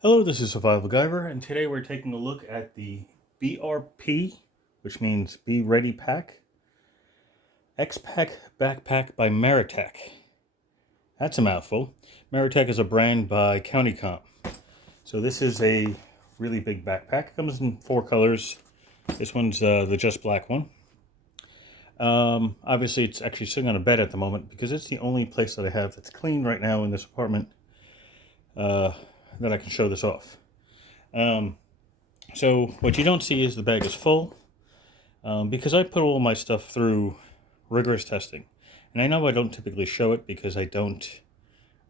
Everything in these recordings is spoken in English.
Hello, this is Survival-gyver, and today we're taking a look at the BRP, which means Be Ready Pack, Xpac Backpack by Maratac. That's a mouthful. Maratac is a brand by CountyComm. So this is a really big backpack. It comes in 4 colors. This one's the just black one. Obviously, it's actually sitting on a bed at the moment because it's the only place that I have that's clean right now in this apartment that I can show this off. So what you don't see is the bag is full because I put all my stuff through rigorous testing, and I know I don't typically show it because I don't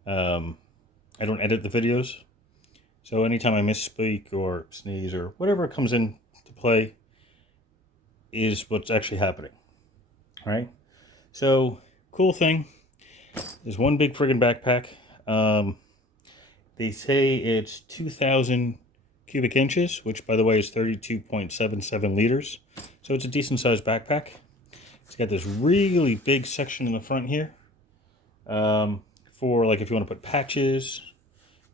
edit the videos. So anytime I misspeak or sneeze or whatever comes into play is what's actually happening. All right. So cool thing is one big friggin' backpack. They say it's 2,000 cubic inches, which by the way is 32.77 liters. So it's a decent sized backpack. It's got this really big section in the front here for like if you want to put patches,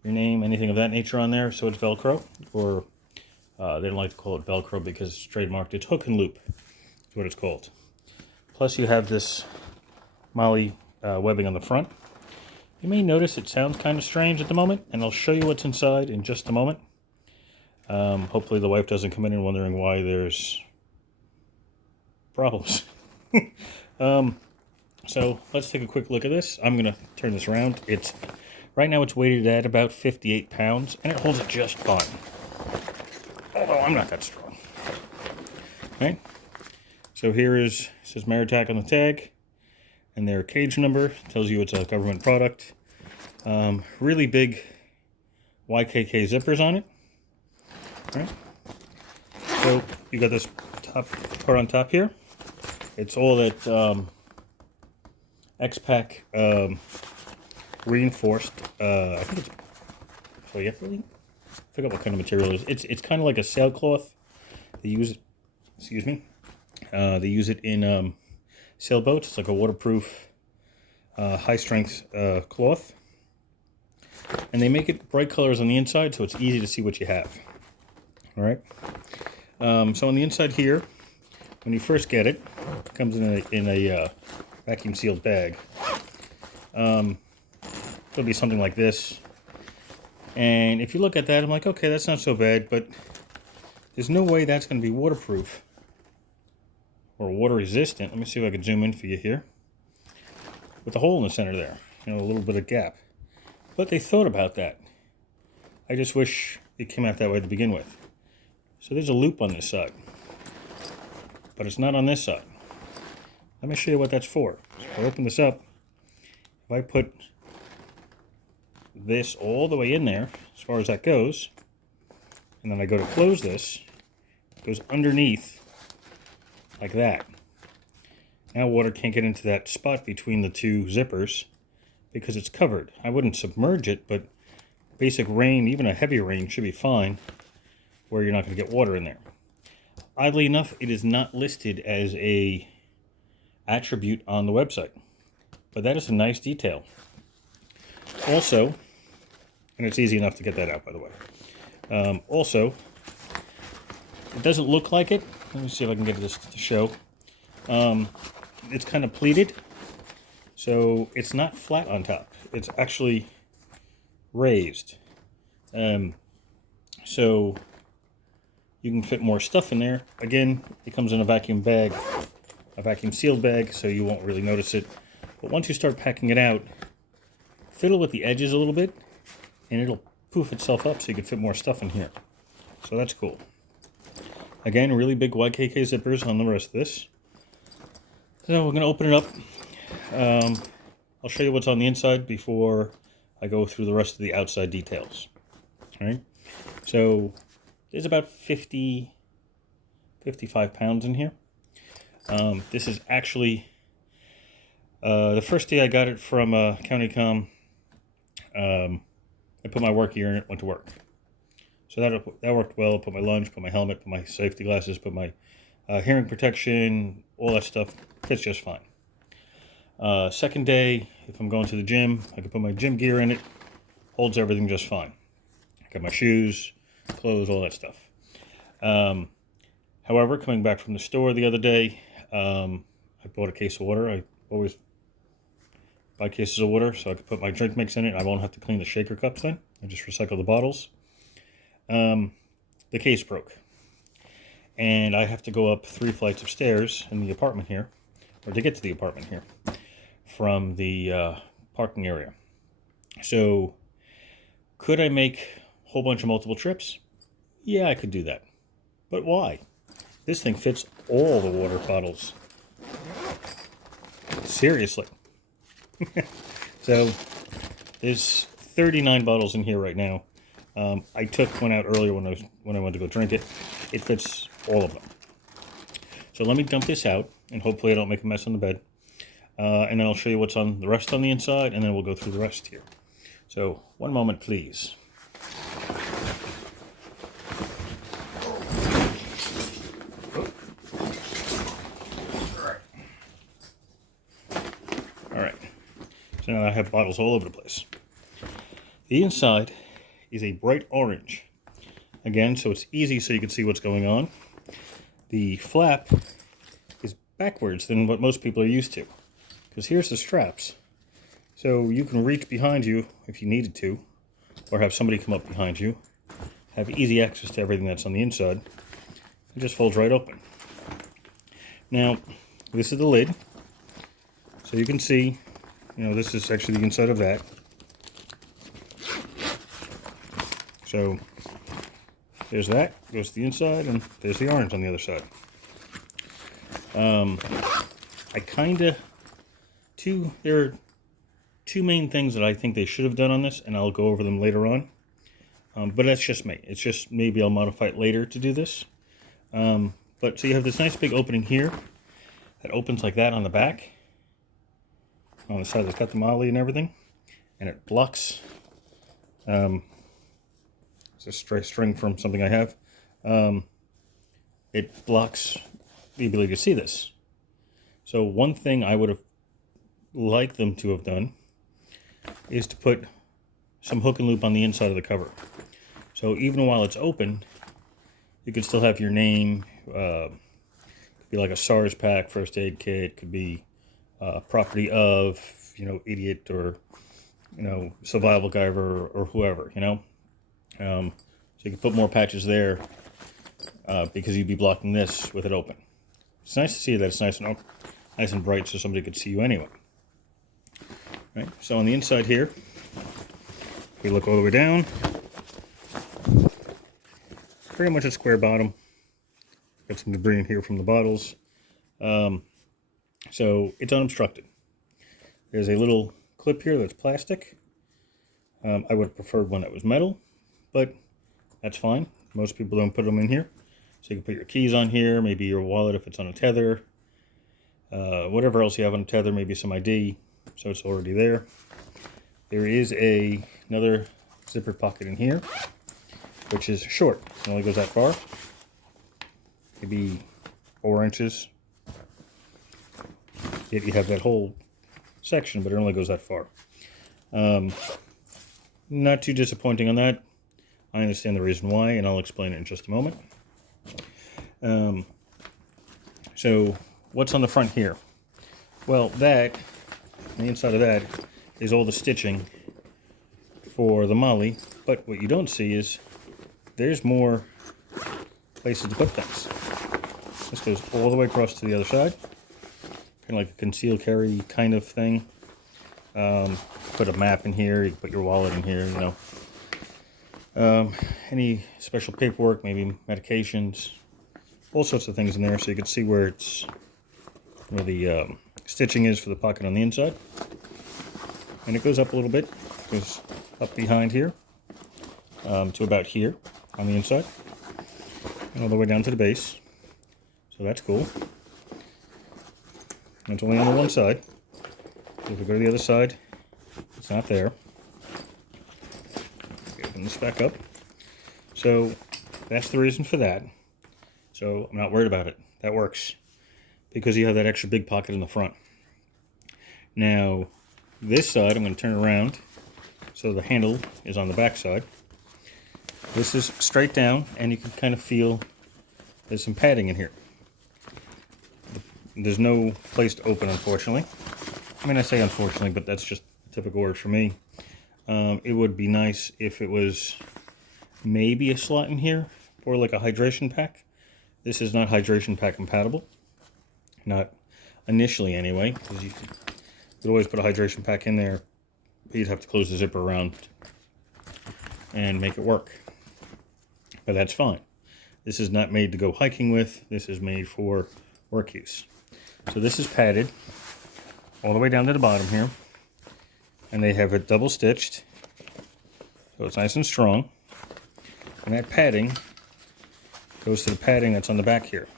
your name, anything of that nature on there. So it's Velcro, or they don't like to call it Velcro because it's trademarked. It's hook and loop is what it's called. Plus you have this Molle webbing on the front. You may notice it sounds kind of strange at the moment, and I'll show you what's inside in just a moment. Hopefully the wife doesn't come in and wondering why there's problems. So let's take a quick look at this. I'm going to turn this around. Right now it's weighted at about 58 pounds, and it holds it just fine. Although I'm not that strong. Okay. So it says Maratac on the tag, and their cage number tells you it's a government product. Really big YKK zippers on it. All right. So you got this top part on top here. It's all that Xpac reinforced. I think it's polyethylene. I forgot what kind of material it is. It's kind of like a sailcloth. They use it. Excuse me. They use it in sailboats. It's like a waterproof, high-strength cloth. And they make it bright colors on the inside, so it's easy to see what you have. All right. So on the inside here, when you first get it, it comes in a vacuum sealed bag. It'll be something like this. And if you look at that, I'm like, okay, that's not so bad, but there's no way that's going to be waterproof or water resistant. Let me see if I can zoom in for you here. With a hole in the center there, a little bit of gap. But they thought about that. I just wish it came out that way to begin with. So there's a loop on this side, but it's not on this side. Let me show you what that's for. So if I open this up, if I put this all the way in there, as far as that goes, and then I go to close this, it goes underneath like that. Now water can't get into that spot between the two zippers because it's covered. I wouldn't submerge it, but basic rain, even a heavy rain, should be fine where you're not going to get water in there. Oddly enough, it is not listed as a attribute on the website, but that is a nice detail. Also, and it's easy enough to get that out, by the way. Also, it doesn't look like it. Let me see if I can get this to show. It's kind of pleated, so it's not flat on top. It's actually raised. So you can fit more stuff in there. Again, it comes in a vacuum bag, a vacuum sealed bag, so you won't really notice it. But once you start packing it out, fiddle with the edges a little bit, and it'll poof itself up so you can fit more stuff in here. So that's cool. Again, really big YKK zippers on the rest of this. So we're going to open it up. I'll show you what's on the inside before I go through the rest of the outside details. All right. So there's about 55 pounds in here. This is actually the first day I got it from CountyComm. I put my work gear in it, went to work. So that worked well. Put my lunch, put my helmet, put my safety glasses, put my hearing protection, all that stuff. Fits just fine. Second day, if I'm going to the gym, I can put my gym gear in it. Holds everything just fine. got my shoes, clothes, all that stuff. However, coming back from the store the other day, I bought a case of water. I always buy cases of water so I can put my drink mix in it. I won't have to clean the shaker cups then. I just recycle the bottles. The case broke. And I have to go up 3 flights of stairs in the apartment here, or to get to the apartment here, from the parking area. So, could I make a whole bunch of multiple trips? Yeah, I could do that. But why? This thing fits all the water bottles. Seriously. So, there's 39 bottles in here right now. I took one out earlier when I went to go drink it. It fits all of them. So let me dump this out, and hopefully I don't make a mess on the bed. And then I'll show you what's on the rest on the inside, and then we'll go through the rest here. So, one moment, please. Alright. So now I have bottles all over the place. The inside is a bright orange. Again, so it's easy so you can see what's going on. The flap is backwards than what most people are used to, because here's the straps. So you can reach behind you if you needed to, or have somebody come up behind you, have easy access to everything that's on the inside. It just folds right open. Now, this is the lid. So you can see, this is actually the inside of that. So there's that, goes to the inside, and there's the orange on the other side. There are 2 main things that I think they should have done on this, and I'll go over them later on. But that's just me. It's just maybe I'll modify it later to do this. But so you have this nice big opening here that opens like that on the back. On the side that's got the Molle and everything. And it blocks. It's a string from something I have. It blocks the ability to see this. So one thing I would have liked them to have done is to put some hook and loop on the inside of the cover. So even while it's open, you can still have your name. Could be like a SARS pack, first aid kit. Could be property of, idiot, or, Survival-gyver, or whoever, So you can put more patches there because you'd be blocking this with it open. It's nice to see that it's nice and bright so somebody could see you anyway. Right? So on the inside here, if we look all the way down, pretty much a square bottom. Got some debris in here from the bottles. So it's unobstructed. There's a little clip here that's plastic. I would have preferred one that was metal, but that's fine. Most people don't put them in here. So you can put your keys on here, maybe your wallet if it's on a tether, whatever else you have on a tether, maybe some ID, so it's already there. There is another zipper pocket in here, which is short. It only goes that far, maybe 4 inches. Yet you have that whole section, but it only goes that far. Not too disappointing on that. I understand the reason why, and I'll explain it in just a moment. So what's on the front here? Well, the inside of that is all the stitching for the Molle, but what you don't see is there's more places to put things. This goes all the way across to the other side, kind of like a concealed carry kind of thing. Put a map in here, you can put your wallet in here, any special paperwork, maybe medications, all sorts of things in there, so you can see where the stitching is for the pocket on the inside. And it goes up a little bit, goes up behind here to about here on the inside, and all the way down to the base. So that's cool. It's only on the one side. If we go to the other side, it's not there. Open this back up. So that's the reason for that. So I'm not worried about it. That works because you have that extra big pocket in the front. Now this side I'm going to turn around so the handle is on the back side. This is straight down, and you can kind of feel there's some padding in here. There's no place to open, unfortunately. I mean, I say unfortunately, but that's just a typical word for me. It would be nice if it was maybe a slot in here for like a hydration pack. This is not hydration pack compatible. Not initially anyway, because you could always put a hydration pack in there, but you'd have to close the zipper around and make it work. But that's fine. This is not made to go hiking with. This is made for work use. So this is padded all the way down to the bottom here. And they have it double stitched. So it's nice and strong. And that padding goes to the padding that's on the back here.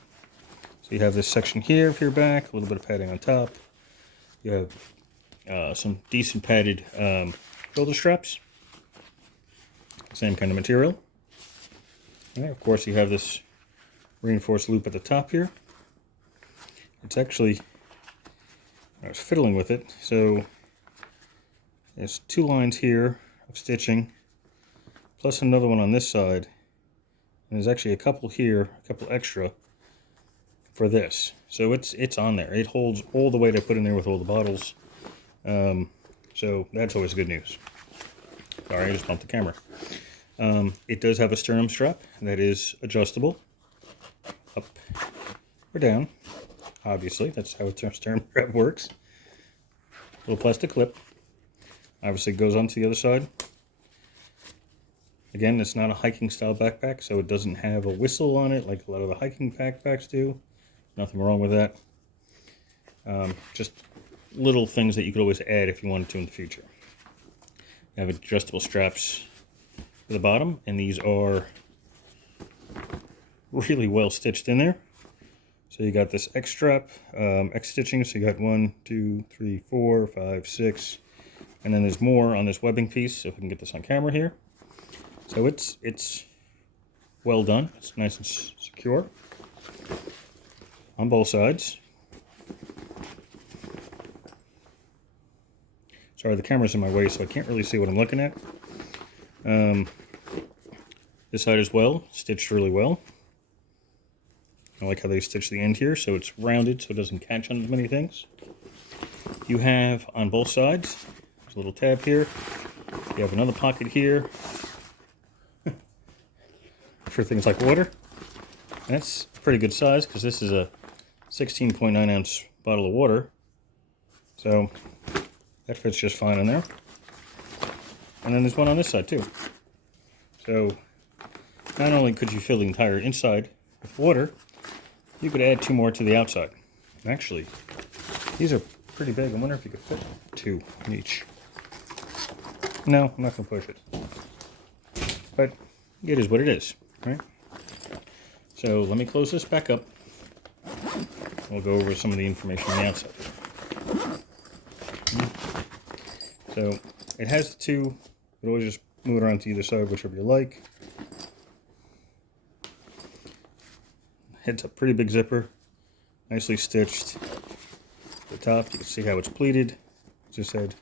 So you have this section here for your back, a little bit of padding on top. You have some decent padded shoulder straps. Same kind of material. And of course you have this reinforced loop at the top here. It's actually, I was fiddling with it, so there's 2 lines here of stitching, plus another one on this side. And there's actually a couple here, a couple extra for this. So it's on there. It holds all the weight I put in there with all the bottles. So that's always good news. Sorry, I just bumped the camera. It does have a sternum strap that is adjustable up or down. Obviously, that's how a sternum strap works. Little plastic clip. Obviously goes onto the other side. Again, it's not a hiking style backpack, so it doesn't have a whistle on it like a lot of the hiking backpacks do. Nothing wrong with that. Just little things that you could always add if you wanted to in the future. You have adjustable straps for the bottom, and these are really well stitched in there. So you got this X strap, X stitching, so you got 1, 2, 3, 4, 5, 6, and then there's more on this webbing piece, so if we can get this on camera here. So it's well done. It's nice and secure on both sides. Sorry, the camera's in my way, so I can't really see what I'm looking at. This side as well, stitched really well. I like how they stitch the end here, so it's rounded so it doesn't catch on many things. You have on both sides, there's a little tab here. You have another pocket here for things like water. That's a pretty good size because this is a 16.9 ounce bottle of water. So that fits just fine in there. And then there's one on this side too. So not only could you fill the entire inside with water, you could add 2 more to the outside. And actually, these are pretty big. I wonder if you could fit 2 in each. No, I'm not going to push it. But it is what it is, right? So let me close this back up. We'll go over some of the information on the outside. So it has the 2. You can always just move it around to either side, whichever you like. It's a pretty big zipper, nicely stitched. At the top, you can see how it's pleated. As I said,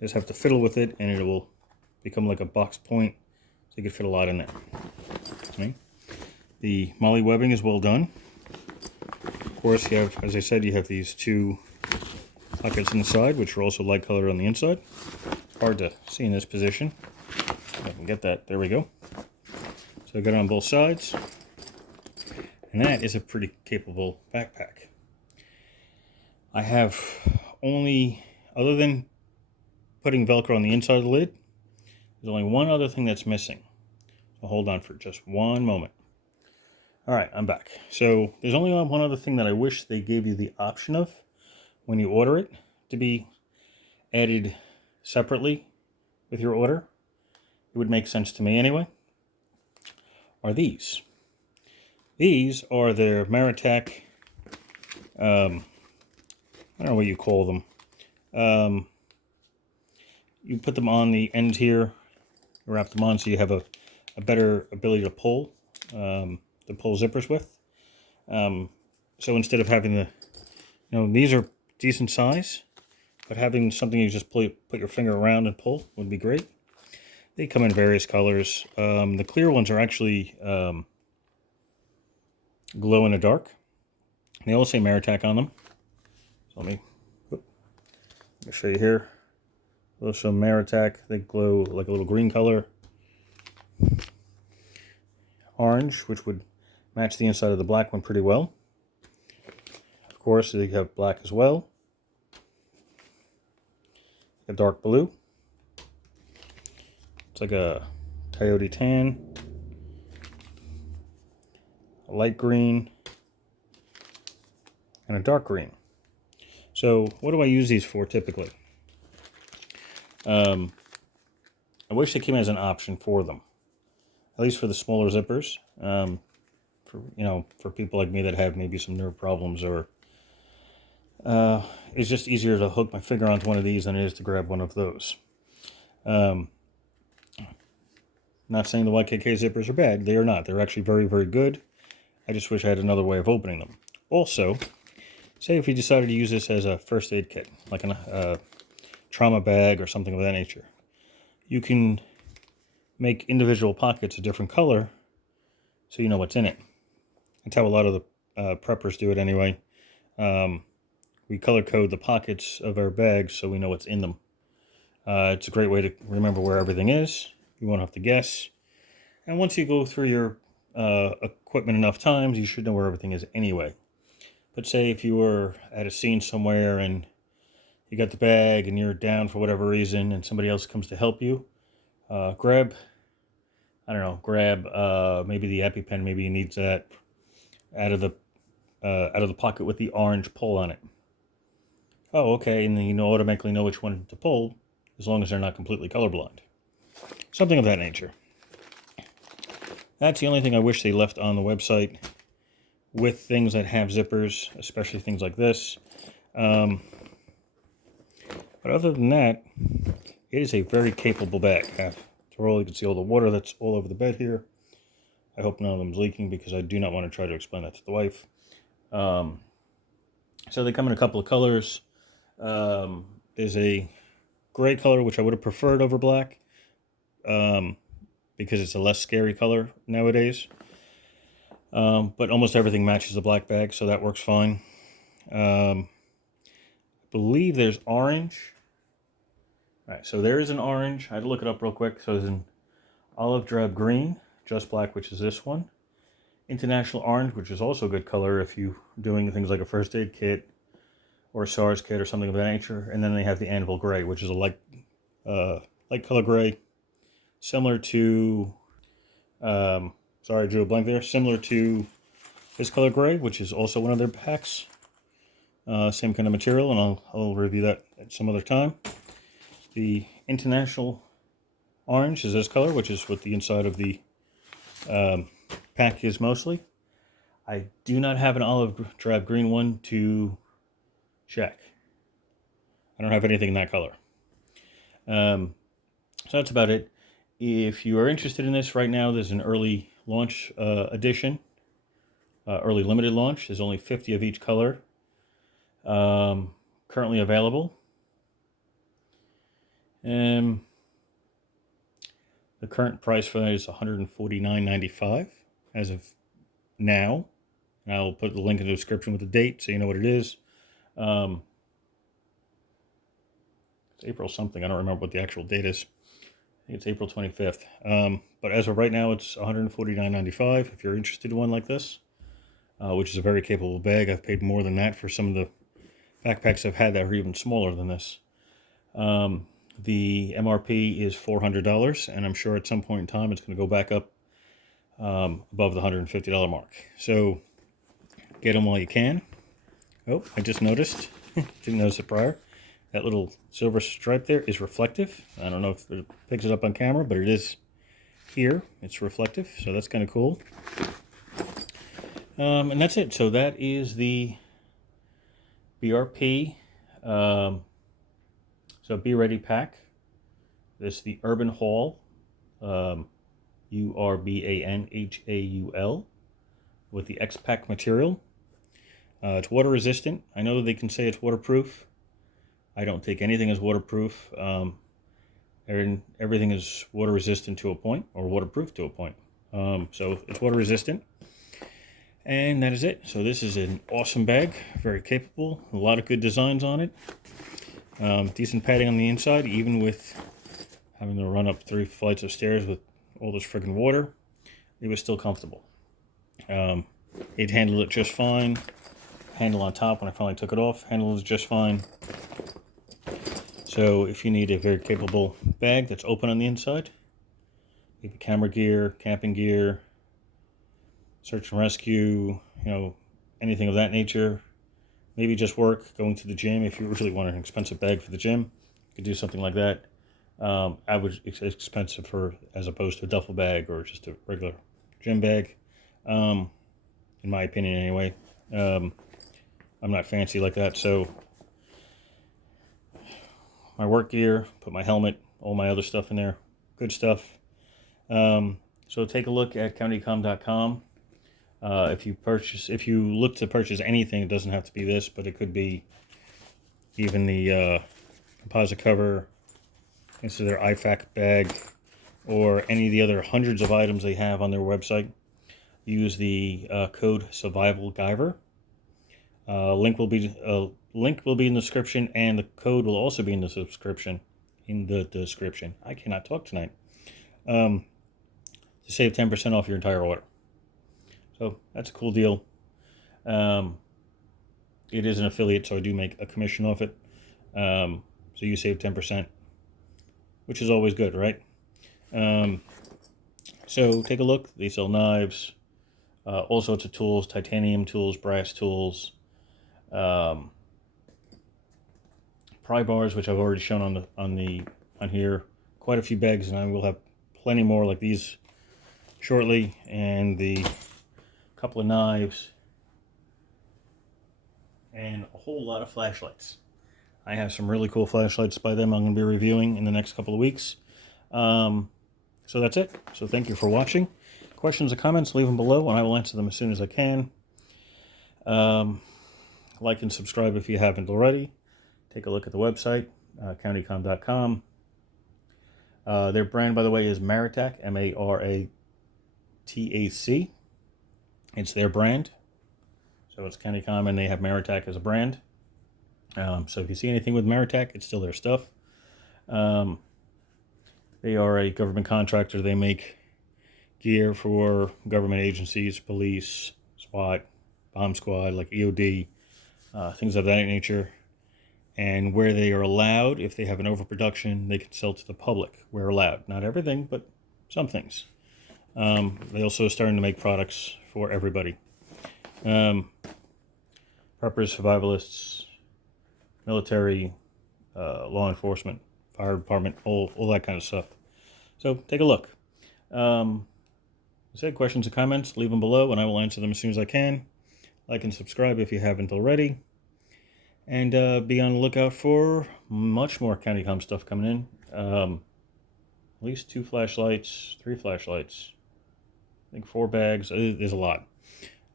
you just have to fiddle with it, and it will become like a box point, so you can fit a lot in there. Okay. The Molle webbing is well done. Of course, you have, as I said, you have these 2 pockets on the side, which are also light colored on the inside. Hard to see in this position. If I can get that. There we go. So I got it on both sides. And that is a pretty capable backpack. I have only, other than putting Velcro on the inside of the lid, there's only one other thing that's missing. So hold on for just one moment. All right, I'm back. So there's only one other thing that I wish they gave you the option of when you order it to be added separately with your order. It would make sense to me anyway. Are these. These are their Maratac, I don't know what you call them. You put them on the ends here, wrap them on so you have a better ability to pull zippers with. So instead of having the, these are decent size, but having something you just put your finger around and pull would be great. They come in various colors. The clear ones are actually glow in the dark. They all say Maratac on them. So let me show you here. Those show Maratac. They glow like a little green color. Orange, which would match the inside of the black one pretty well. Of course, they have black as well. A dark blue. It's like a coyote tan. A light green. And a dark green. So what do I use these for typically? I wish they came as an option for them, at least for the smaller zippers. For people like me that have maybe some nerve problems, or it's just easier to hook my finger onto one of these than it is to grab one of those. Not saying the YKK zippers are bad. They are not. They're actually very, very good. I just wish I had another way of opening them. Also, say if you decided to use this as a first aid kit, like a trauma bag or something of that nature, you can make individual pockets a different color so you know what's in it. That's how a lot of the preppers do it anyway. We color code the pockets of our bags so we know what's in them. It's a great way to remember where everything is. You won't have to guess. And once you go through your equipment enough times, you should know where everything is anyway. But say if you were at a scene somewhere and you got the bag and you're down for whatever reason and somebody else comes to help you, grab maybe the EpiPen, maybe you need that out of the pocket with the orange pull on it. Oh, okay, and then you automatically know which one to pull as long as they're not completely colorblind. Something of that nature. That's the only thing I wish they left on the website with things that have zippers, especially things like this. But other than that, it is a very capable bag. After all, you can see all the water that's all over the bed here. I hope none of them is leaking because I do not want to try to explain that to the wife. So they come in a couple of colors. There's a gray color, which I would have preferred over black, because it's a less scary color nowadays. But almost everything matches the black bag, so that works fine. I believe there's orange. All right, so there is an orange. I had to look it up real quick. So there's an olive drab green, just black, which is this one. International orange, which is also a good color if you're doing things like a first aid kit or a SARS kit or something of that nature. And then they have the anvil gray, which is a light color gray, similar to, sorry, I drew a blank there, similar to this color gray, which is also one of their packs. Same kind of material, and I'll review that at some other time. The international orange is this color, which is what the inside of the pack is mostly. I do not have an olive drab green one to check. I don't have anything in that color. So that's about it. If you are interested in this right now, there's an early launch edition, early limited launch. There's only 50 of each color currently available. The current price for that is $149.95 as of now. And I'll put the link in the description with the date so you know what it is. It's April something. I don't remember what the actual date is. I think it's April 25th. But as of right now, it's $149.95 if you're interested in one like this, which is a very capable bag. I've paid more than that for some of the backpacks I've had that are even smaller than this. The MRP is $400, and I'm sure at some point in time it's going to go back up above the $150 mark. So get them while you can. Oh, I just noticed, didn't notice it prior, that little silver stripe there is reflective. I don't know if it picks it up on camera, but it is here. It's reflective, so that's kind of cool. And that's it. So that is the BRP. So Be Ready pack. This is the UrbanHaul, UrbanHaul, with the Xpac material. It's water resistant. I know they can say it's waterproof. I don't take anything as waterproof. and everything is water resistant to a point, or waterproof to a point. So it's water resistant, and that is it. So this is an awesome bag, very capable, a lot of good designs on it. Decent padding on the inside, even with having to run up 3 flights of stairs with all this friggin' water. It was still comfortable. It handled it just fine. Handle on top, when I finally took it off, handled it just fine. So if you need a very capable bag that's open on the inside, maybe camera gear, camping gear, search and rescue, anything of that nature, maybe just work, going to the gym. If you really want an expensive bag for the gym, you could do something like that. It's expensive as opposed to a duffel bag or just a regular gym bag, in my opinion anyway. I'm not fancy like that, so my work gear, put my helmet, all my other stuff in there, good stuff. So take a look at CountyComm.com. If you look to purchase anything, it doesn't have to be this, but it could be even the composite cover, instead of their Xpac bag, or any of the other hundreds of items they have on their website. Use the code Survival-gyver. Link will be in the description, and the code will also be in the description. I cannot talk tonight. To save 10% off your entire order. So that's a cool deal. It is an affiliate, so I do make a commission off it. So you save 10%, which is always good, right? So take a look. They sell knives, all sorts of tools, titanium tools, brass tools, pry bars, which I've already shown on here. Quite a few bags, and I will have plenty more like these shortly, and the couple of knives, and a whole lot of flashlights. I have some really cool flashlights by them I'm going to be reviewing in the next couple of weeks. So that's it. So thank you for watching. Questions or comments, leave them below, and I will answer them as soon as I can. Like and subscribe if you haven't already. Take a look at the website, CountyComm.com. Their brand, by the way, is Maratac, Maratac. It's their brand. So it's CountyComm, and they have Maratac as a brand. So if you see anything with Maratac, it's still their stuff. They are a government contractor. They make gear for government agencies, police, SWAT, bomb squad, like EOD, things of that nature. And where they are allowed, if they have an overproduction, they can sell to the public. We're allowed. Not everything, but some things. They also are starting to make products for everybody. Preppers, survivalists, military, law enforcement, fire department, all that kind of stuff. So take a look. Questions or comments, leave them below, and I will answer them as soon as I can. Like and subscribe if you haven't already. And be on the lookout for much more CountyComm stuff coming in. At least 2 flashlights, 3 flashlights, I think 4 bags. There's a lot.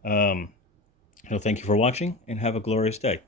Thank you for watching, and have a glorious day.